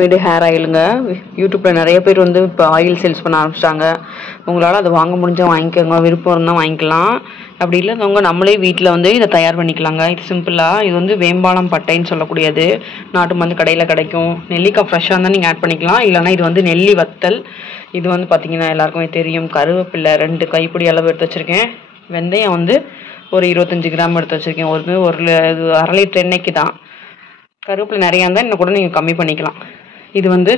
வீடு ஹேர் ஆயிலுங்க. யூடியூப்பில் நிறைய பேர் வந்து இப்போ ஆயில் சேல்ஸ் பண்ண ஆரம்பிச்சிட்டாங்க. உங்களால் அதை வாங்க முடிஞ்சால் வாங்கிக்கோங்க, விருப்பம் இருந்தால் வாங்கிக்கலாம். அப்படி இல்லாதவங்க நம்மளே வீட்டில் வந்து இதை தயார் பண்ணிக்கலாங்க. இது சிம்பிளாக இது வந்து வேம்பாலம் பட்டைன்னு சொல்லக்கூடியது. நாட்டு மருந்து கடையில் கிடைக்கும். நெல்லிக்காய் ஃப்ரெஷ்ஷாக இருந்தால் நீங்கள் ஆட் பண்ணிக்கலாம், இல்லைனா இது வந்து நெல்லி வத்தல். இது வந்து பார்த்திங்கன்னா எல்லாருக்குமே தெரியும். கருவேப்பிலை 2 கைப்பிடி அளவு எடுத்து வச்சுருக்கேன். வெந்தயம் வந்து ஒரு 25 கிராம் எடுத்து வச்சுருக்கேன். ஒரு 1/2 லிட்டர் எண்ணெய்க்கு தான். கருவேப்பிலை நிறையா இருந்தால் இன்னும் கூட நீங்கள் கம்மி பண்ணிக்கலாம். இது வந்து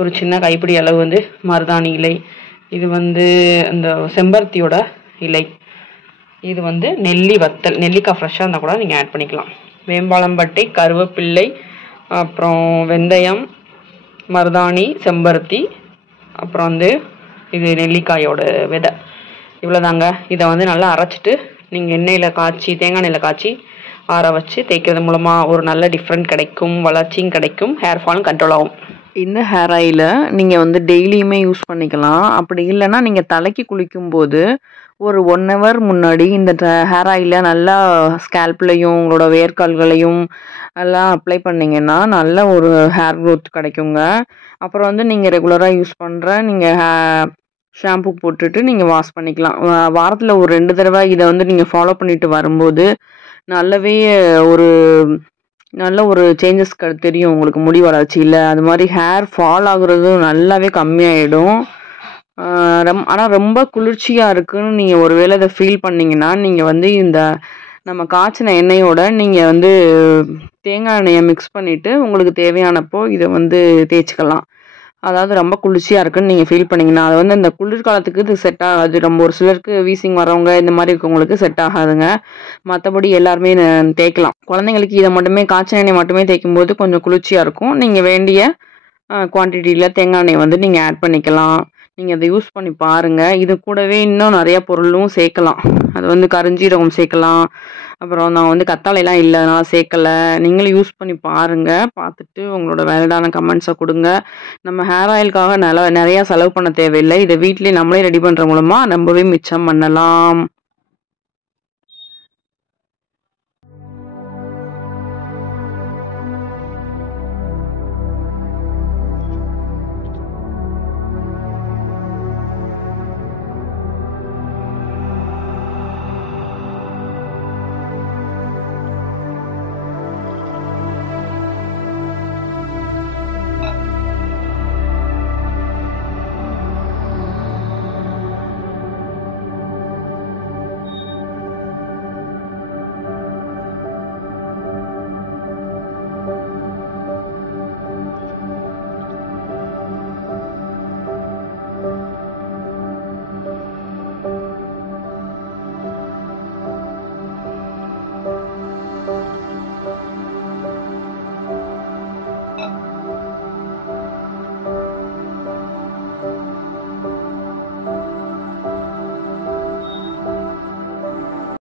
ஒரு சின்ன கைப்பிடி அளவு வந்து மருதாணி இலை. இது வந்து அந்த செம்பருத்தியோட இலை. இது வந்து நெல்லி வத்தல். நெல்லிக்காய் ஃப்ரெஷ்ஷாக இருந்தால் கூட நீங்கள் ஆட் பண்ணிக்கலாம். வேம்பாலம்பட்டை, கருவேப்பிள்ளை, அப்புறம் வெந்தயம், மருதாணி, செம்பருத்தி, அப்புறம் வந்து இது நெல்லிக்காயோட விதை. இவ்வளோதாங்க. இதை வந்து நல்லா அரைச்சிட்டு நீங்கள் எண்ணெயில் காய்ச்சி, தேங்காய் எண்ணெயில் காய்ச்சி ஆற வச்சு தேய்க்கிறது மூலமாக ஒரு நல்ல டிஃப்ரெண்ட் கிடைக்கும், வளர்ச்சியும் கிடைக்கும், ஹேர் ஃபாலும் கண்ட்ரோல் ஆகும். இந்த ஹேர் ஆயிலை நீங்கள் வந்து டெய்லியுமே யூஸ் பண்ணிக்கலாம். அப்படி இல்லைன்னா நீங்கள் தலைக்கு குளிக்கும்போது ஒரு 1 ஹவர் முன்னாடி இந்த ஹேர் ஆயிலை நல்லா ஸ்கேல்ப்லையும் உங்களோட வேர்க்கால்களையும் எல்லாம் அப்ளை பண்ணிங்கன்னா நல்ல ஒரு ஹேர் க்ரோத் கிடைக்குங்க. அப்புறம் வந்து நீங்கள் ரெகுலராக யூஸ் பண்ணுற நீங்கள் ஷாம்பு போட்டுட்டு நீங்கள் வாஷ் பண்ணிக்கலாம். வாரத்தில் ஒரு 2 தடவை இதை வந்து நீங்கள் ஃபாலோ பண்ணிட்டு வரும்போது நல்லாவே நல்ல ஒரு சேஞ்சஸ் தெரியும் உங்களுக்கு. முடி வளர்ச்சியில் அது மாதிரி ஹேர் ஃபால் ஆகுறதும் நல்லாவே கம்மியாயிடும். ஆனால் ரொம்ப குளிர்ச்சியாக இருக்குன்னு நீங்கள் ஒருவேளை இதை ஃபீல் பண்ணிங்கன்னா நீங்கள் வந்து இந்த நம்ம காய்ச்சின எண்ணெயோட நீங்கள் வந்து தேங்காய் எண்ணெயை மிக்ஸ் பண்ணிவிட்டு உங்களுக்கு தேவையானப்போ இதை வந்து தேய்ச்சிக்கலாம். அதாவது ரொம்ப குளிர்ச்சியாக இருக்குன்னு நீங்கள் ஃபீல் பண்ணிங்கன்னா அது வந்து இந்த குளிர்காலத்துக்கு இது செட் ஆகாது. ரொம்ப ஒரு சிலருக்கு வீசிங் வரவங்க இந்த மாதிரி இருக்கவங்களுக்கு செட் ஆகாதுங்க. மற்றபடி எல்லாருமே தேய்க்கலாம். குழந்தைங்களுக்கு இதை மட்டுமே காய்ச்சல் எண்ணெய் மட்டுமே தேய்க்கும்போது கொஞ்சம் குளிர்ச்சியாக இருக்கும். நீங்கள் வேண்டிய குவான்டிட்டியில் தேங்காய் எண்ணெய் வந்து நீங்கள் ஆட் பண்ணிக்கலாம். நீங்கள் அதை யூஸ் பண்ணி பாருங்கள். இது கூடவே இன்னும் நிறையா பொருளும் சேர்க்கலாம். அது வந்து கருஞ்சீரகம் சேர்க்கலாம். அப்புறம் நான் வந்து கத்தாழைலாம் இல்லை, நான் சேர்க்கலை. நீங்களும் யூஸ் பண்ணி பாருங்கள். பார்த்துட்டு உங்களோட வேலிடான கமெண்ட்ஸை கொடுங்க. நம்ம ஹேர் ஆயிலுக்காக நிறையா செலவு பண்ண தேவையில்லை. இதை வீட்டிலே நம்மளே ரெடி பண்ணுற மூலமாக ரொம்பவே மிச்சம் பண்ணலாம்.